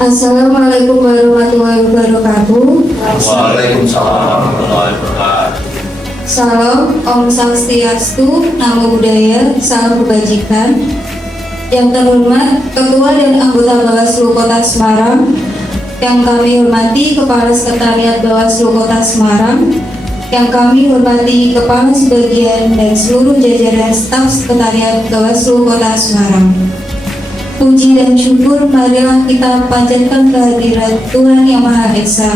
Assalamualaikum warahmatullahi wabarakatuh. Waalaikumsalam warahmatullahi wabarakatuh. Salam, Om Swastiastu, Namo Buddhaya, salam kebajikan. Yang terhormat Ketua dan anggota Bawaslu Kota Semarang, yang kami hormati Kepala Sekretariat Bawaslu Kota Semarang, yang kami hormati Kepala Sebagian dan seluruh jajaran staf Sekretariat Bawaslu Kota Semarang. Puji dan syukur marilah kita panjatkan kehadirat Tuhan Yang Maha Esa,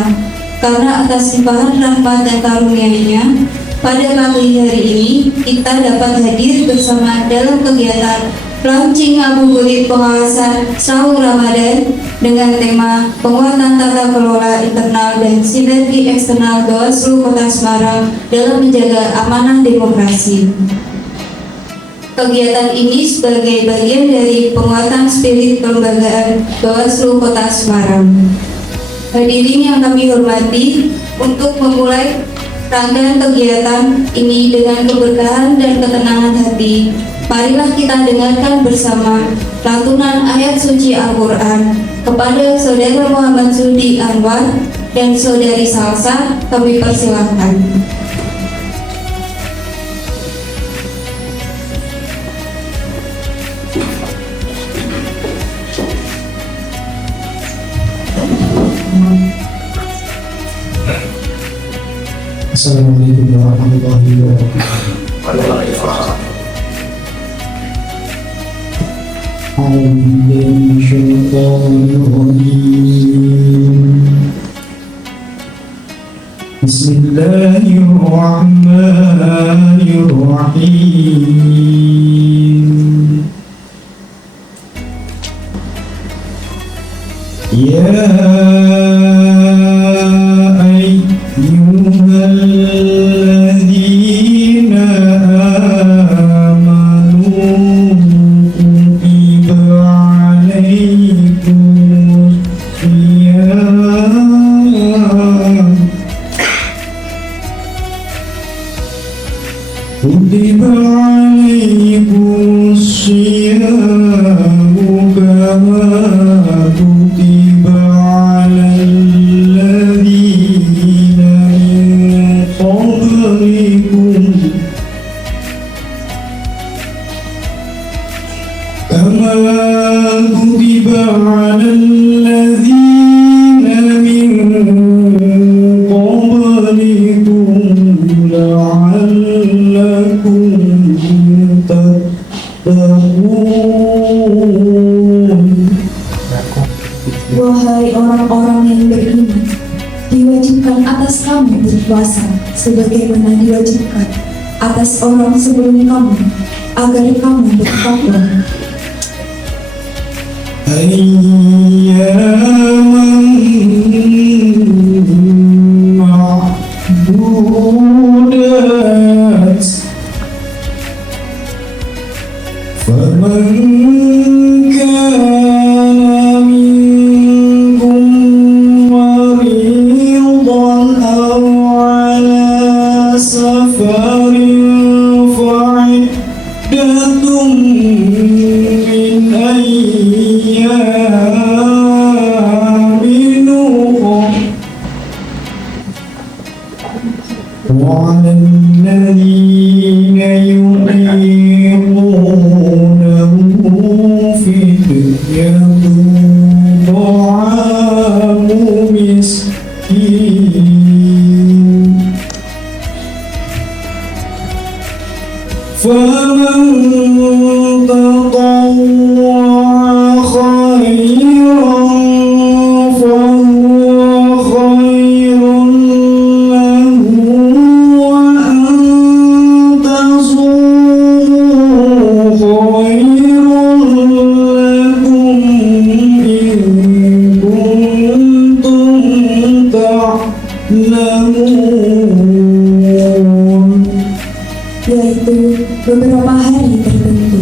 karena atas limpahan rahmat dan karunia-Nya pada pagi hari ini kita dapat hadir bersama dalam kegiatan launching ngabuburit pengawasan sahur Ramadan dengan tema penguatan tata kelola internal dan sinergi eksternal Bawaslu Kota Semarang dalam menjaga amanah demokrasi. Kegiatan ini sebagai bagian dari penguatan spirit kelembagaan Bawaslu Kota Semarang. Hadirin yang kami hormati, untuk memulai rangkaian kegiatan ini dengan keberkahan dan ketenangan hati, marilah kita dengarkan bersama lantunan ayat suci Al-Quran kepada Saudara Muhammad Zuldi Anwar dan Saudari Salsa. Kami persilahkan. Assalamualaikum warahmatullahi wabarakatuh. Waalaikumsalam. Bismillahirrahmanirrahim. Ya ayyuhalladzina amanu kutiba alaikumus syiyam kama kutiba alal ladzina min qablikum la'allakum tattaqun. Wahai orang-orang yang beriman, diwajibkan atas kamu berpuasa sebagaimana diwajibkan atas orang sebelum kamu, agar kamu bertakwa. Ayyaman ma'dudat, faman kana minkum maridan aw ala safarin fa'iddatun min ayyamin ukhra. وعلى الذين يطيقونه فدية طعام مسكين فمن تطوع خيرا فهو خير له، وأن تصوموا خير لكم إن كنتم تعلمون. Yaitu beberapa hari tertentu.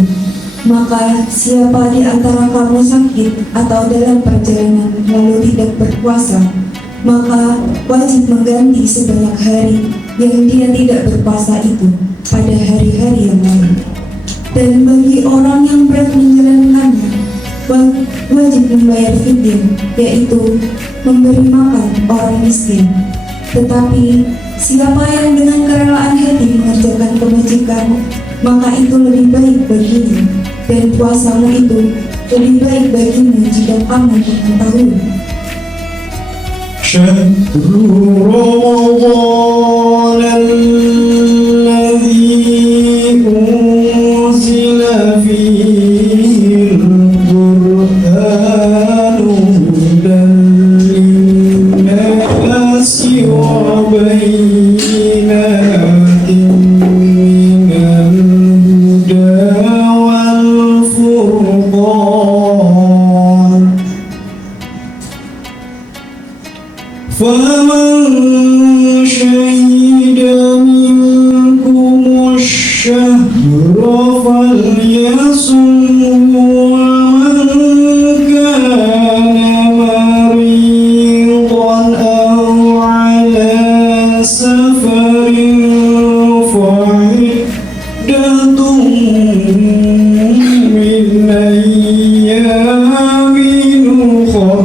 Maka siapa di antara kamu sakit atau dalam perjalanan lalu tidak berpuasa, maka wajib mengganti sebanyak hari yang dia tidak berpuasa itu pada hari-hari yang lain. Dan bagi orang yang berat menjalankannya, wajib membayar fidyah, yaitu memberi makan orang miskin. Tetapi siapa yang dengan kerelaan hati mengerjakan kebajikan, maka itu lebih baik baginya, dan puasamu itu lebih baik bagimu jika kamu mengetahui. شهر رمضان الذي أنزل فيه القرآن هدى للناس وبينات من الهدى والفرقان فمن شهد منكم الشهر فليصمه ومن كان مريضا أو على سفر فعدة من أيام أخر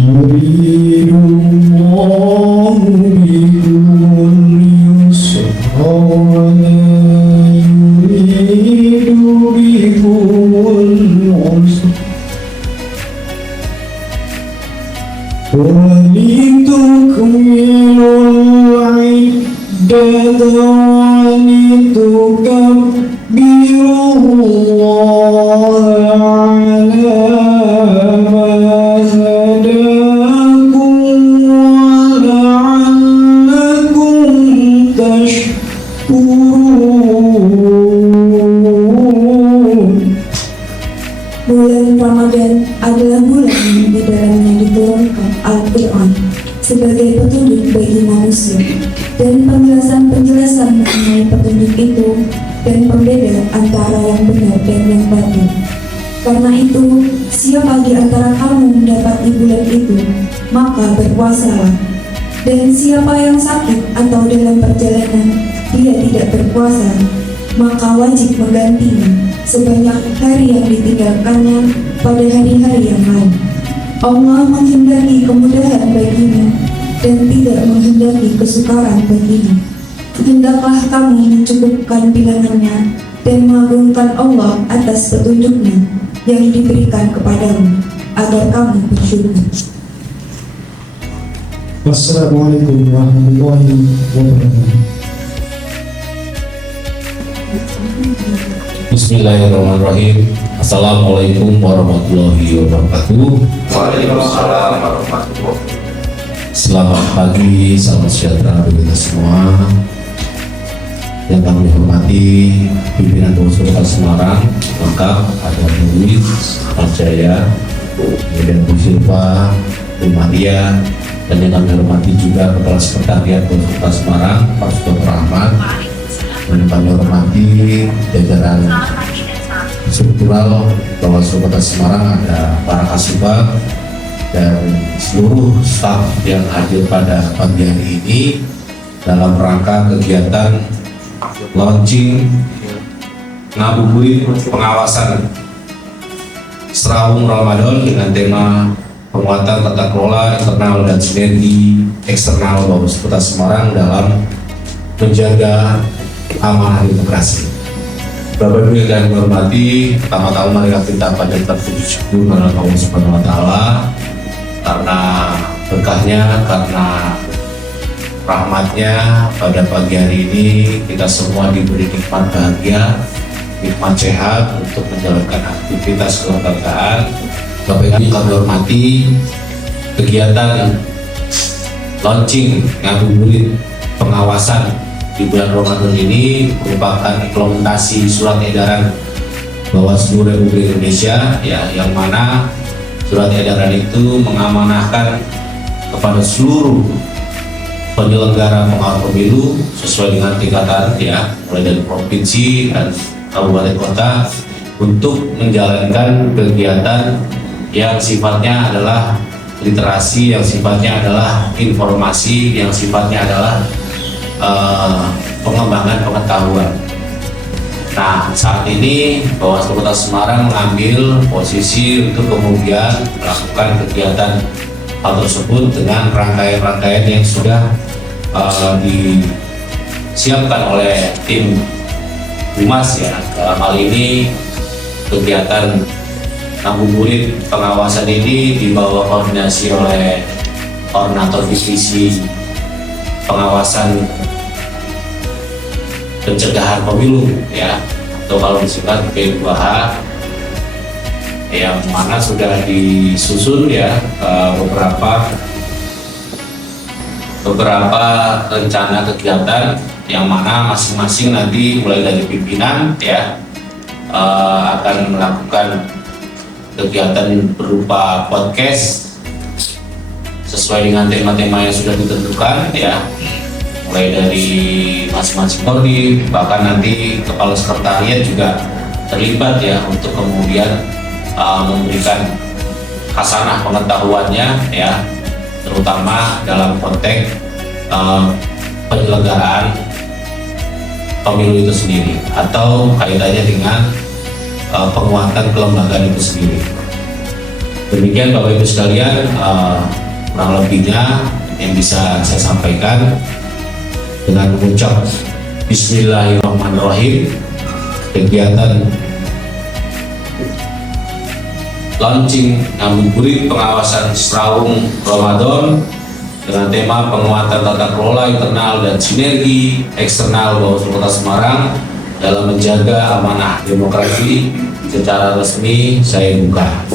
يريد الله بكم اليسر ولا يريد بكم العسر ولتكملوا العدة ولتكبروا الله على ما هداكم ولعلكم تشكرون. Bulan Ramadan adalah bulan yang di dalamnya diturunkan Al-Quran sebagai petunjuk bagi manusia, dan penjelasan-penjelasan mengenai petunjuk itu dan pembeda antara yang benar dan yang batil. Karena itu, siapa di antara kamu mendapati bulan itu, maka berpuasalah. Dan siapa yang sakit atau dalam perjalanan dia tidak berpuasa, maka wajib menggantinya sebanyak hari yang ditinggalkannya pada hari-hari yang lain. Allah menghendaki kemudahan baginya dan tidak menghendaki kesukaran baginya. Hendaklah kamu mencukupkan bilangannya dan mengagungkan Allah atas petunjuknya yang diberikan kepadamu agar kamu bersyukur. Wassalamualaikum warahmatullahi wabarakatuh. Bismillahirrahmanirrahim. Assalamualaikum warahmatullahi wabarakatuh. Waalaikumsalam warahmatullahi wabarakatuh. Selamat pagi, salam sejahtera bagi kita semua. Yang kami hormati pimpinan Pengurus Kota Semarang, lengkap ada Bu Luis, Mas Jaya, kemudian Bu Silva, Bu Maria, dan yang kami hormati juga Kepala Sekretariat Pengurus Kota Semarang, Pak Sutopo Rahmat, dan kami hormati jajaran struktural Bawaslu Kota Semarang, ada para kasubag dan seluruh staf yang hadir pada pagi hari ini dalam rangka kegiatan launching ngabuburit pengawasan Serawung Ramadan dengan tema penguatan tata kelola internal dan sinergi eksternal Bawaslu Kota Semarang dalam menjaga amanah demokrasi. Bapak Ibu yang kami hormati, pertama-tama mari kita panjatkan puji syukur kepada Allah Subhanahu wa Ta'ala karena berkahnya, karena rahmatnya pada pagi hari ini kita semua diberi nikmat bahagia, nikmat sehat untuk menjalankan aktivitas kelembagaan. Bapak Ibu yang kami hormati, kegiatan launching ngabuburit pengawasan di bulan Ramadan ini merupakan implementasi surat edaran Bawaslu Republik Indonesia, ya, yang mana surat edaran itu mengamanahkan kepada seluruh penyelenggara pengawal pemilu sesuai dengan tingkatan, ya, mulai dari provinsi dan kabupaten kota untuk menjalankan kegiatan yang sifatnya adalah literasi, yang sifatnya adalah informasi, yang sifatnya adalah pengembangan pengetahuan. Nah, saat ini Bawaslu Kota Semarang mengambil posisi untuk kemudian melakukan kegiatan hal tersebut dengan rangkaian-rangkaian yang sudah disiapkan oleh tim Humas ya. Dalam hal ini kegiatan ngabuburit pengawasan ini dibawa koordinasi oleh Koordinator Divisi Pengawasan Pencegahan Pemilu ya, atau kalau disingkat P2H, yang mana sudah disusun ya beberapa rencana kegiatan yang mana masing-masing nanti mulai dari pimpinan ya akan melakukan kegiatan berupa podcast sesuai dengan tema-tema yang sudah ditentukan ya, mulai dari masing-masing kodim, bahkan nanti kepala sekretariat juga terlibat ya untuk kemudian memberikan khasanah pengetahuannya ya, terutama dalam konteks penyelenggaraan pemilu itu sendiri atau kaitannya dengan penguatan kelembagaan itu sendiri. Demikian Bapak Ibu sekalian, kurang lebihnya yang bisa saya sampaikan. Dengan mengucap Bismillahirrahmanirrahim, kegiatan launching ngabuburit pengawasan Sraung Ramadan dengan tema penguatan tata kelola internal dan sinergi eksternal Bawaslu Kota Semarang dalam menjaga amanah demokrasi secara resmi saya buka.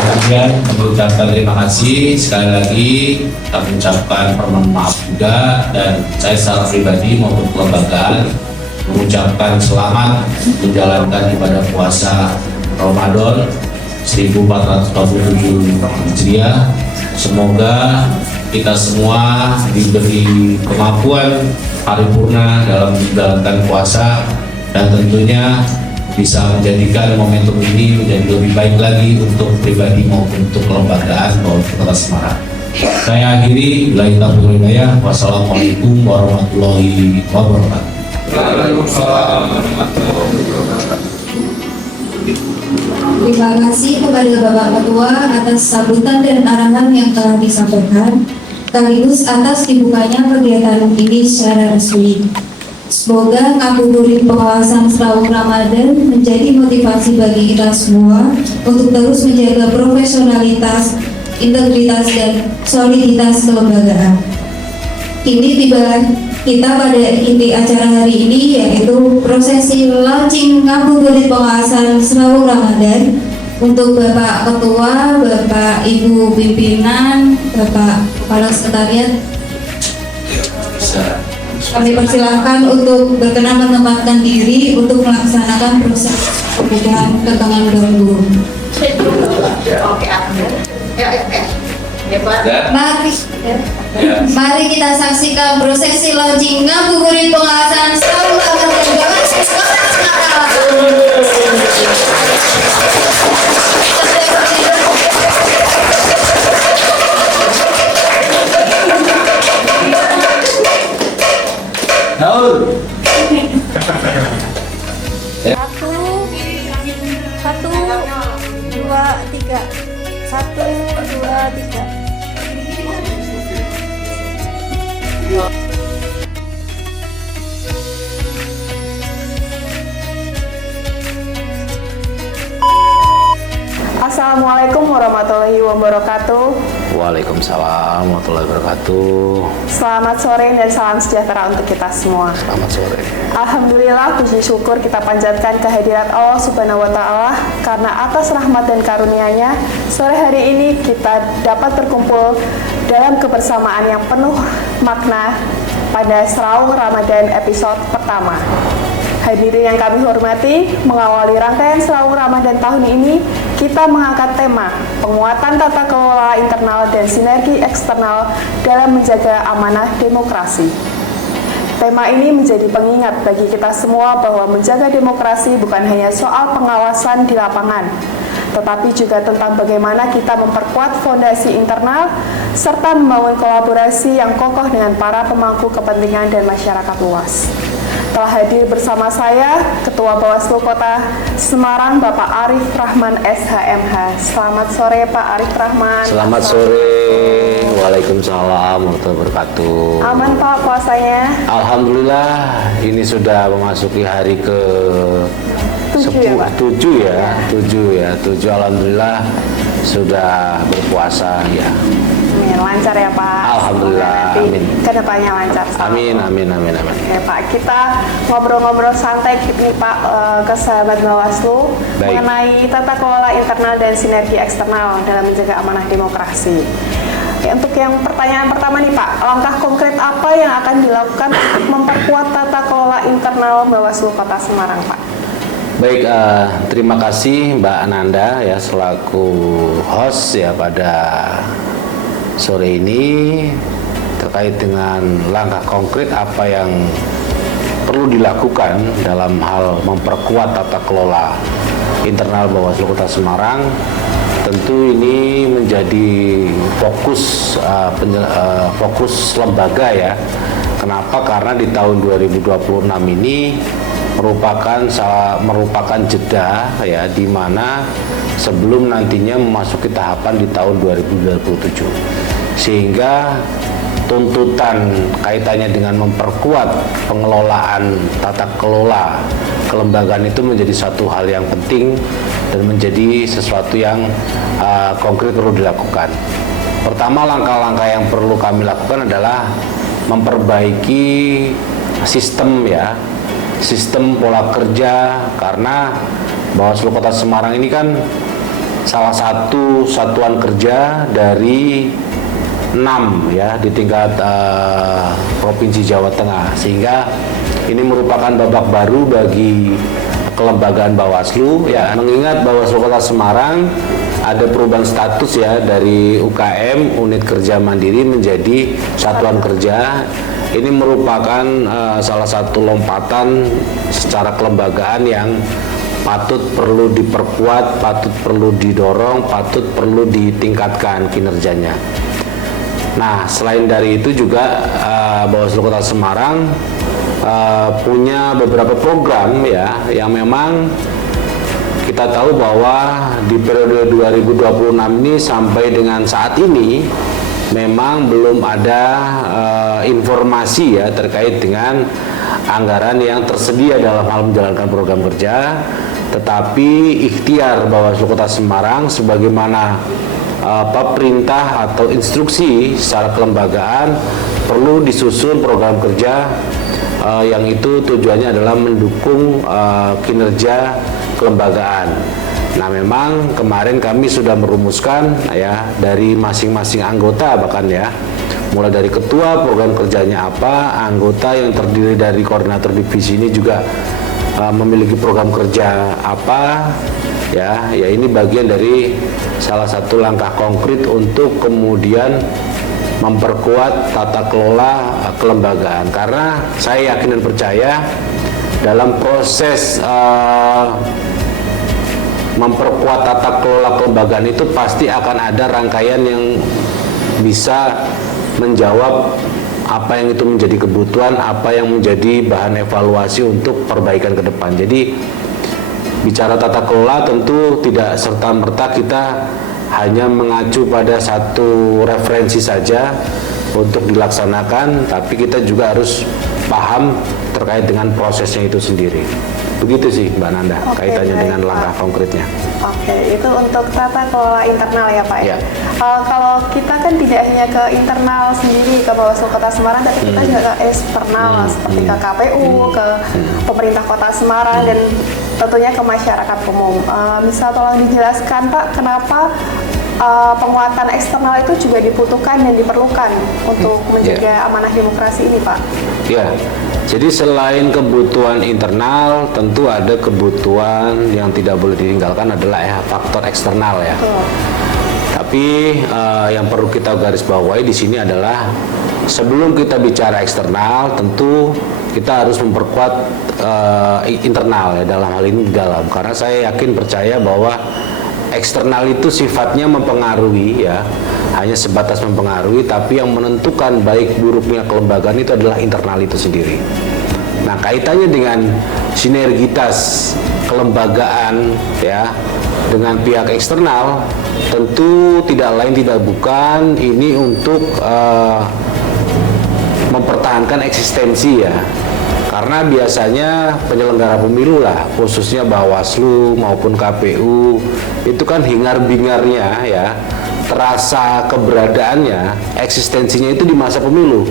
Kemudian mengucapkan terima kasih sekali lagi, kita mengucapkan permohonan maaf juga, dan saya secara pribadi maupun kelembagaan mengucapkan selamat menjalankan ibadah puasa Ramadan 1447 Hijriah. Semoga kita semua diberi kemampuan paripurna dalam menjalankan puasa, dan tentunya bisa menjadikan momentum ini menjadi lebih baik lagi untuk pribadi maupun untuk kelembagaan Bawaslu Kota Semarang. Saya akhiri, billahi taufiq wal hidayah. Wassalamualaikum warahmatullahi wabarakatuh. Terima kasih kepada Bapak Ketua atas sambutan dan arahan yang telah disampaikan, sekaligus atas dibukanya kegiatan ini secara resmi. Semoga ngabuburit pengawasan Sraung Ramadan menjadi motivasi bagi kita semua untuk terus menjaga profesionalitas, integritas, dan soliditas kelembagaan. Ini tiba kita pada inti acara hari ini, yaitu prosesi launching ngabuburit pengawasan Sraung Ramadan untuk Bapak Ketua, Bapak Ibu Pimpinan, Bapak Kepala Sekretariat. Kami persilahkan untuk berkenan menempatkan diri untuk melaksanakan proses pembukaan keterangan guru. Mari kita saksikan prosesi launching ngabuburit pengawasan Sraung Ramadan Bawaslu Kota Semarang. Satu, dua, tiga. 1, 2, 3. Assalamualaikum warahmatullahi wabarakatuh. Waalaikumsalam warahmatullahi wabarakatuh. Selamat sore dan salam sejahtera untuk kita semua. Selamat sore. Alhamdulillah, puji syukur kita panjatkan kehadirat Allah Subhanahu wa Ta'ala, karena atas rahmat dan karunia-Nya sore hari ini kita dapat berkumpul dalam kebersamaan yang penuh makna pada Sraung Ramadan episode pertama. Hadirin yang kami hormati, mengawali rangkaian Sraung Ramadan tahun ini, kita mengangkat tema penguatan tata kelola internal dan sinergi eksternal dalam menjaga amanah demokrasi. Tema ini menjadi pengingat bagi kita semua bahwa menjaga demokrasi bukan hanya soal pengawasan di lapangan, tetapi juga tentang bagaimana kita memperkuat fondasi internal serta membangun kolaborasi yang kokoh dengan para pemangku kepentingan dan masyarakat luas. Telah hadir bersama saya Ketua Bawaslu Kota Semarang Bapak Arif Rahman SHMH. Selamat sore Pak Arif Rahman. Selamat sore. Waalaikumsalam warahmatullahi wabarakatuh. Aman Pak puasanya? Alhamdulillah ini sudah memasuki hari ke 7 ya Pak? 7 ya. Alhamdulillah sudah berpuasa ya. Amin, lancar ya Pak. Alhamdulillah, Nanti amin. kedepannya lancar. Amin. Oke Pak, kita ngobrol-ngobrol santai nih Pak ke sahabat Bawaslu Baik. mengenai tata kelola internal dan sinergi eksternal dalam menjaga amanah demokrasi. Ya, untuk yang pertanyaan pertama nih Pak, langkah konkret apa yang akan dilakukan untuk memperkuat tata kelola internal Bawaslu Kota Semarang Pak? Baik, terima kasih Mbak Ananda ya selaku host ya pada sore ini terkait dengan langkah konkret apa yang perlu dilakukan dalam hal memperkuat tata kelola internal Bawaslu Kota Semarang. Tentu ini menjadi fokus lembaga ya. Kenapa? Karena di tahun 2026 ini merupakan jeda ya di mana sebelum nantinya memasuki tahapan di tahun 2027. Sehingga tuntutan kaitannya dengan memperkuat pengelolaan tata kelola kelembagaan itu menjadi satu hal yang penting dan menjadi sesuatu yang konkret perlu dilakukan. Pertama, langkah-langkah yang perlu kami lakukan adalah memperbaiki sistem ya, sistem pola kerja, karena Bawaslu Kota Semarang ini kan salah satu satuan kerja dari 6 ya di tingkat Provinsi Jawa Tengah, sehingga ini merupakan babak baru bagi kelembagaan Bawaslu ya, mengingat Bawaslu Kota Semarang ada perubahan status ya dari UKM unit kerja mandiri menjadi satuan kerja. Ini merupakan salah satu lompatan secara kelembagaan yang patut perlu diperkuat, patut perlu didorong, patut perlu ditingkatkan kinerjanya. Nah, selain dari itu juga Bawaslu Kota Semarang punya beberapa program ya yang memang kita tahu bahwa di periode 2026 ini sampai dengan saat ini memang belum ada informasi ya terkait dengan anggaran yang tersedia dalam hal menjalankan program kerja, tetapi ikhtiar Bawaslu Kota Semarang sebagaimana perintah atau instruksi secara kelembagaan perlu disusun program kerja yang itu tujuannya adalah mendukung kinerja kelembagaan. Nah, memang kemarin kami sudah merumuskan ya dari masing-masing anggota, bahkan ya mulai dari ketua program kerjanya apa, anggota yang terdiri dari koordinator divisi ini juga memiliki program kerja apa ya ini bagian dari salah satu langkah konkret untuk kemudian memperkuat tata kelola kelembagaan, karena saya yakin dan percaya dalam proses memperkuat tata kelola kelembagaan itu pasti akan ada rangkaian yang bisa menjawab apa yang itu menjadi kebutuhan, apa yang menjadi bahan evaluasi untuk perbaikan ke depan. Jadi bicara tata kelola tentu tidak serta-merta kita hanya mengacu pada satu referensi saja untuk dilaksanakan, tapi kita juga harus paham terkait dengan prosesnya itu sendiri. Begitu sih Mbak Nanda, kaitannya dengan langkah konkretnya. Oke, itu untuk tata kelola internal ya Pak ya. Kalau kita kan tidak hanya ke internal sendiri ke Bawaslu Kota Semarang, tapi kita juga ke eksternal seperti ke KPU, ke pemerintah Kota Semarang dan tentunya ke masyarakat umum. Bisa tolong dijelaskan Pak, kenapa penguatan eksternal itu juga dibutuhkan dan diperlukan untuk menjaga amanah demokrasi ini Pak? Ya, jadi selain kebutuhan internal, tentu ada kebutuhan yang tidak boleh ditinggalkan adalah faktor eksternal ya. Tapi yang perlu kita garis bawahi di sini adalah sebelum kita bicara eksternal, tentu kita harus memperkuat internal ya dalam hal ini di dalam. Karena saya yakin percaya bahwa eksternal itu sifatnya mempengaruhi ya, hanya sebatas mempengaruhi, tapi yang menentukan baik buruknya kelembagaan itu adalah internal itu sendiri. Nah, kaitannya dengan sinergitas kelembagaan ya dengan pihak eksternal, tentu tidak lain tidak bukan ini untuk mempertahankan eksistensi ya. Karena biasanya penyelenggara pemilu lah, khususnya Bawaslu maupun KPU, itu kan hingar-bingarnya ya, terasa keberadaannya, eksistensinya itu di masa pemilu.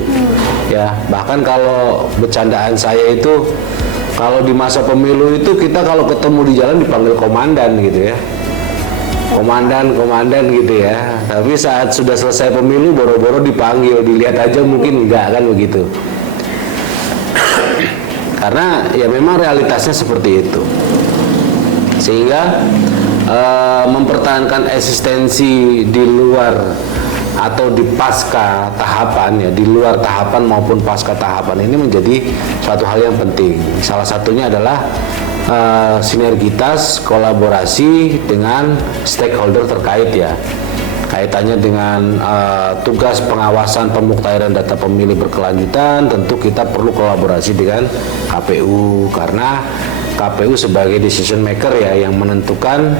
Ya, bahkan kalau bercandaan saya itu, kalau di masa pemilu itu kita kalau ketemu di jalan dipanggil komandan gitu ya. Komandan gitu ya. Tapi saat sudah selesai pemilu boro-boro dipanggil, dilihat aja mungkin enggak kan begitu. Karena ya memang realitasnya seperti itu. Sehingga mempertahankan eksistensi di luar atau di pasca tahapan ya, di luar tahapan maupun pasca tahapan ini menjadi suatu hal yang penting. Salah satunya adalah sinergitas kolaborasi dengan stakeholder terkait ya. Kaitannya dengan tugas pengawasan pemuktahiran data pemilih berkelanjutan, tentu kita perlu kolaborasi dengan KPU karena KPU sebagai decision maker ya yang menentukan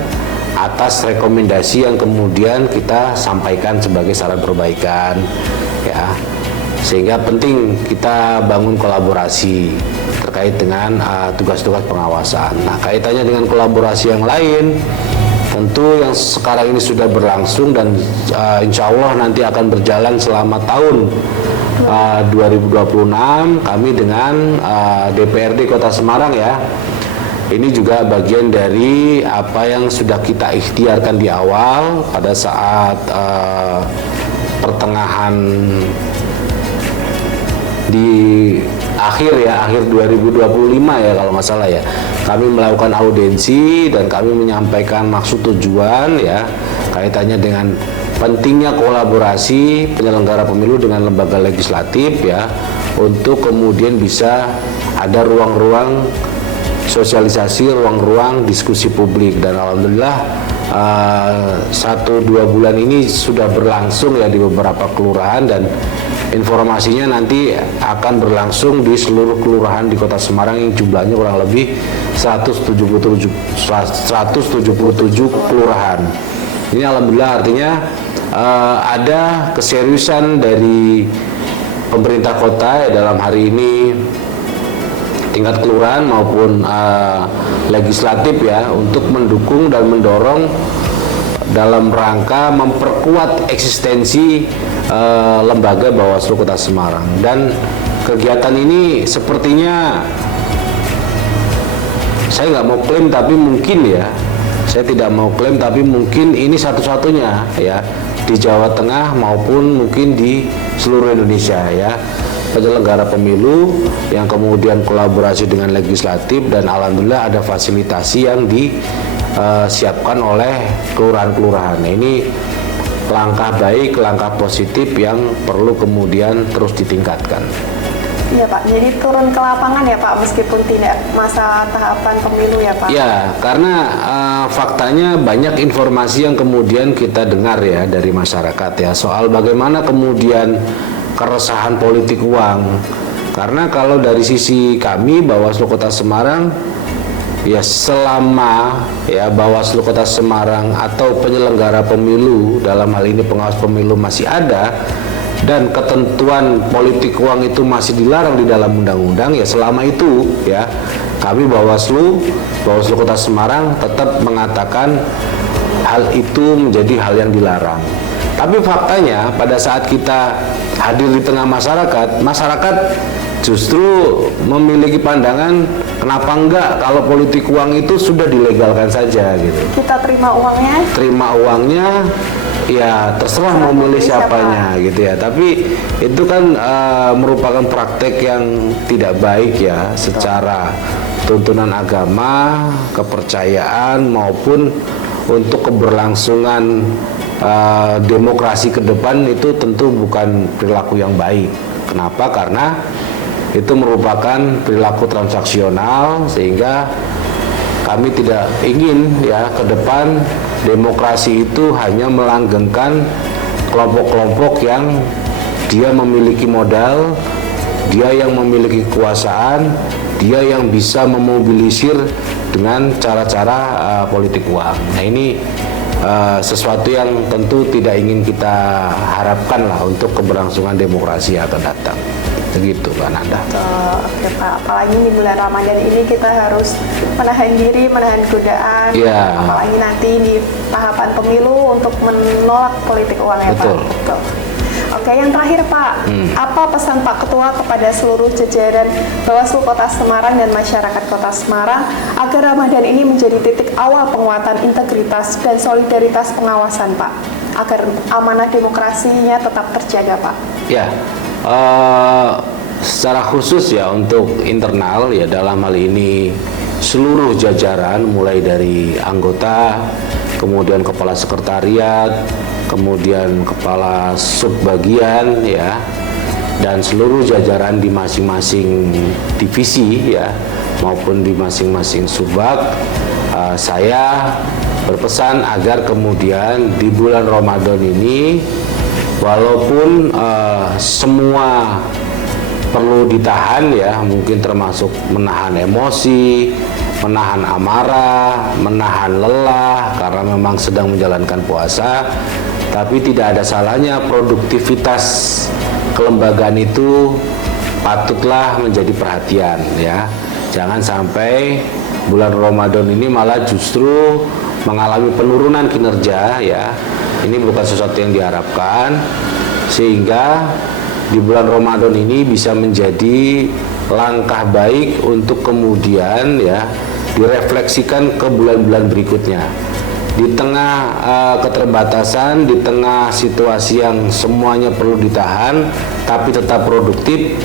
atas rekomendasi yang kemudian kita sampaikan sebagai saran perbaikan ya. Sehingga penting kita bangun kolaborasi terkait dengan tugas-tugas pengawasan. Nah, kaitannya dengan kolaborasi yang lain tentu yang sekarang ini sudah berlangsung dan insya Allah nanti akan berjalan selama tahun 2026 kami dengan DPRD Kota Semarang ya. Ini juga bagian dari apa yang sudah kita ikhtiarkan di awal pada saat pertengahan di akhir 2025 ya kalau nggak salah ya, kami melakukan audiensi dan kami menyampaikan maksud tujuan ya kaitannya dengan pentingnya kolaborasi penyelenggara pemilu dengan lembaga legislatif ya untuk kemudian bisa ada ruang-ruang sosialisasi, ruang-ruang diskusi publik dan alhamdulillah 1-2 bulan ini sudah berlangsung ya di beberapa kelurahan dan informasinya nanti akan berlangsung di seluruh kelurahan di Kota Semarang yang jumlahnya kurang lebih 177 kelurahan. Ini alhamdulillah artinya ada keseriusan dari pemerintah kota ya, dalam hari ini tingkat kelurahan maupun legislatif ya untuk mendukung dan mendorong dalam rangka memperkuat eksistensi lembaga Bawaslu Kota Semarang. Dan kegiatan ini sepertinya saya nggak mau klaim tapi mungkin ya, saya tidak mau klaim tapi mungkin ini satu-satunya ya di Jawa Tengah maupun mungkin di seluruh Indonesia ya, penyelenggara pemilu yang kemudian kolaborasi dengan legislatif dan alhamdulillah ada fasilitasi yang disiapkan oleh kelurahan-kelurahan. Nah, ini langkah baik, langkah positif yang perlu kemudian terus ditingkatkan. Iya Pak, jadi turun ke lapangan ya Pak meskipun tidak masa tahapan pemilu ya Pak? Ya, karena faktanya banyak informasi yang kemudian kita dengar ya dari masyarakat ya soal bagaimana kemudian keresahan politik uang. Karena kalau dari sisi kami Bawaslu Kota Semarang ya selama ya Bawaslu Kota Semarang atau penyelenggara pemilu dalam hal ini pengawas pemilu masih ada dan ketentuan politik uang itu masih dilarang di dalam undang-undang ya selama itu ya kami Bawaslu Kota Semarang tetap mengatakan hal itu menjadi hal yang dilarang. Tapi faktanya pada saat kita hadir di tengah masyarakat justru memiliki pandangan kenapa enggak kalau politik uang itu sudah dilegalkan saja gitu. Kita terima uangnya ya terserah mau milih siapanya gitu ya. Tapi itu kan merupakan praktek yang tidak baik ya secara tuntunan agama, kepercayaan maupun untuk keberlangsungan demokrasi ke depan itu tentu bukan perilaku yang baik. Kenapa? Karena itu merupakan perilaku transaksional sehingga kami tidak ingin ya ke depan demokrasi itu hanya melanggengkan kelompok-kelompok yang dia memiliki modal, dia yang memiliki kekuasaan, dia yang bisa memobilisir dengan cara-cara politik uang. Nah ini sesuatu yang tentu tidak ingin kita harapkan lah untuk keberlangsungan demokrasi yang akan datang. Begitu Mbak Nanda. Oke Pak, apalagi di bulan Ramadan ini kita harus menahan diri, menahan godaan, apalagi nanti di tahapan pemilu untuk menolak politik uang ya Betul. Pak. Betul. Oke, yang terakhir Pak, apa pesan Pak Ketua kepada seluruh jajaran Bawaslu Kota Semarang dan masyarakat Kota Semarang agar Ramadan ini menjadi titik awal penguatan integritas dan solidaritas pengawasan Pak, agar amanah demokrasinya tetap terjaga Pak? Ya, secara khusus ya untuk internal ya dalam hal ini seluruh jajaran mulai dari anggota, kemudian kepala sekretariat, kemudian kepala subbagian ya, dan seluruh jajaran di masing-masing divisi ya maupun di masing-masing subbag, saya berpesan agar kemudian di bulan Ramadan ini walaupun semua perlu ditahan ya, mungkin termasuk menahan emosi, menahan amarah, menahan lelah karena memang sedang menjalankan puasa, tapi tidak ada salahnya produktivitas kelembagaan itu patutlah menjadi perhatian ya. Jangan sampai bulan Ramadan ini malah justru mengalami penurunan kinerja ya. Ini bukan sesuatu yang diharapkan, sehingga di bulan Ramadan ini bisa menjadi langkah baik untuk kemudian ya direfleksikan ke bulan-bulan berikutnya. Di tengah keterbatasan, di tengah situasi yang semuanya perlu ditahan tapi tetap produktif,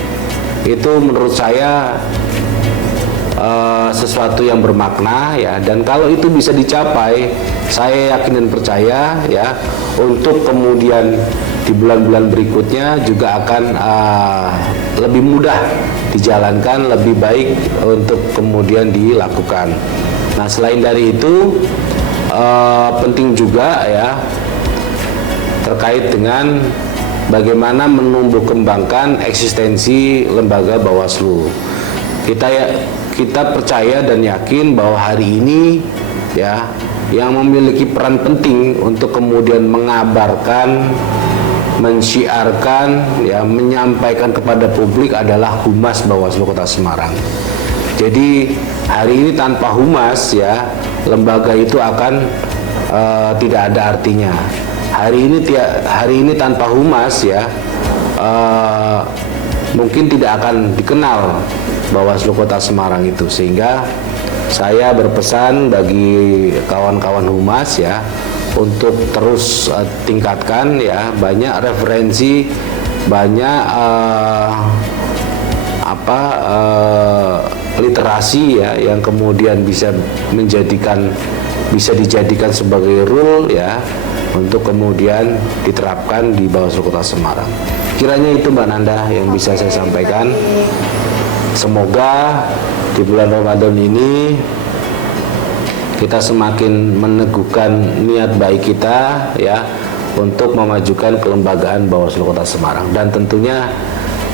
itu menurut saya sesuatu yang bermakna ya, dan kalau itu bisa dicapai, saya yakin dan percaya ya untuk kemudian di bulan-bulan berikutnya juga akan lebih mudah dijalankan, lebih baik untuk kemudian dilakukan. Nah selain dari itu penting juga ya terkait dengan bagaimana menumbuh kembangkan eksistensi lembaga Bawaslu. Kita percaya dan yakin bahwa hari ini ya yang memiliki peran penting untuk kemudian mengabarkan, mensyiarkan, ya menyampaikan kepada publik adalah Humas Bawaslu Kota Semarang. Jadi hari ini tanpa Humas ya lembaga itu akan tidak ada artinya. Hari ini tanpa Humas ya mungkin tidak akan dikenal Bawaslu Kota Semarang itu, sehingga saya berpesan bagi kawan-kawan Humas ya untuk terus tingkatkan ya banyak referensi, banyak literasi ya yang kemudian bisa dijadikan sebagai rule ya untuk kemudian diterapkan di Bawaslu Kota Semarang. Kiranya itu Mbak Nanda yang bisa saya sampaikan. Semoga di bulan Ramadan ini kita semakin meneguhkan niat baik kita ya untuk memajukan kelembagaan Bawaslu Kota Semarang, dan tentunya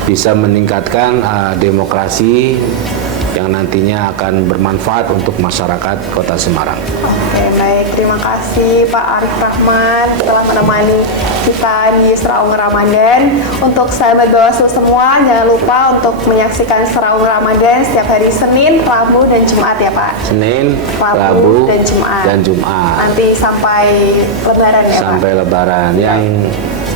bisa meningkatkan demokrasi yang nantinya akan bermanfaat untuk masyarakat Kota Semarang. Oke, baik. Terima kasih Pak Arif Rahman telah menemani kita di Seraung Ramadan. Untuk sahabat Bawaslu semua, jangan lupa untuk menyaksikan Seraung Ramadan setiap hari Senin, Rabu, dan Jumat ya Pak. Senin, Rabu, dan Jumat. Nanti sampai Lebaran ya Pak. Sampai Lebaran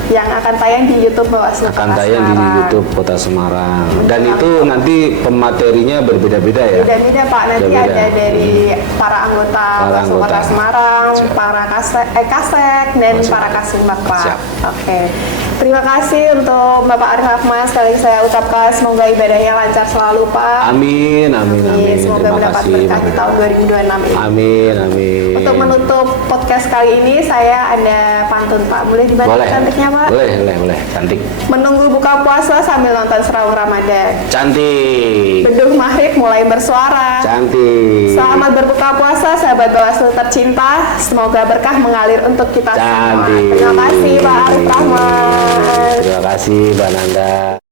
yang akan tayang di YouTube Bawaslu Kota Semarang. Di YouTube Kota Semarang. Dan itu nanti pematerinya berbeda-beda ya. Beda-beda Pak. Nanti ada dari para anggota Bawaslu Kota Semarang, para kasek dan para kasimbak Pak. Oke. Terima kasih untuk Bapak Arif Rahman. Sekali lagi saya ucapkan semoga ibadahnya lancar selalu, Pak. Amin, amin, amin. Semoga Terima mendapat kasih, berkah di Mbak tahun Nanda. 2026 ini. Amin, amin. Untuk menutup podcast kali ini, saya ada pantun, Pak. Boleh dibantu Boleh, cantiknya, Pak? boleh, cantik. Menunggu buka puasa sambil nonton Serawung Ramadan. Cantik, Beduk maghrib mulai bersuara. cantik. Selamat berbuka puasa, sahabat Bawaslu tercinta. Semoga berkah mengalir untuk kita semua. Cantik. Terima kasih, Pak Arif Rahman. Terima kasih, Mbak Nanda.